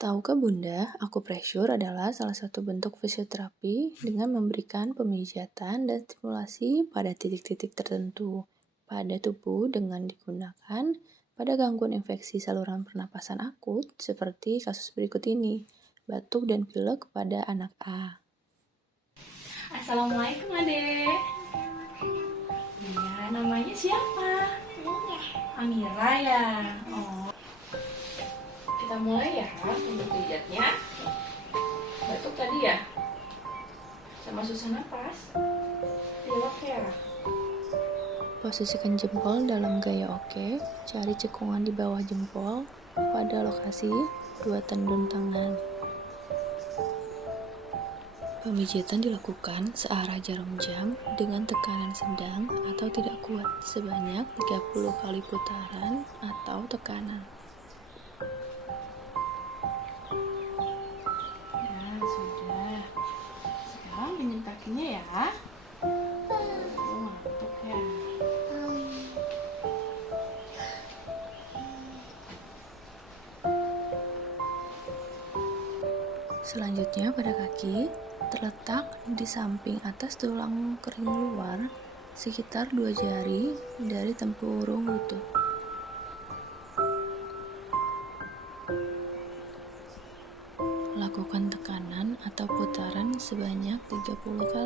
Tahukah Bunda, akupressure adalah salah satu bentuk fisioterapi dengan memberikan pemijatan dan stimulasi pada titik-titik tertentu pada tubuh dengan digunakan pada gangguan infeksi saluran pernapasan akut seperti kasus berikut ini, batuk dan pilek pada anak A. Assalamualaikum adek. Iya, namanya siapa? Amira ya. Oh, kita mulai ya untuk pijatnya. Batuk tadi ya, sama susah napas. Pilek ya. Posisikan jempol dalam gaya oke, cari cekungan di bawah jempol pada lokasi dua tendon tangan. Pemijatan dilakukan searah jarum jam dengan tekanan sedang atau tidak kuat sebanyak 30 kali putaran atau tekanan. Ya, sudah. Sekarang pinjam kakinya ya. Ngantuk ya. Selanjutnya pada kaki, terletak di samping atas tulang kering luar sekitar 2 jari dari tempurung lutut. Lakukan tekanan atau putaran sebanyak 30 kali.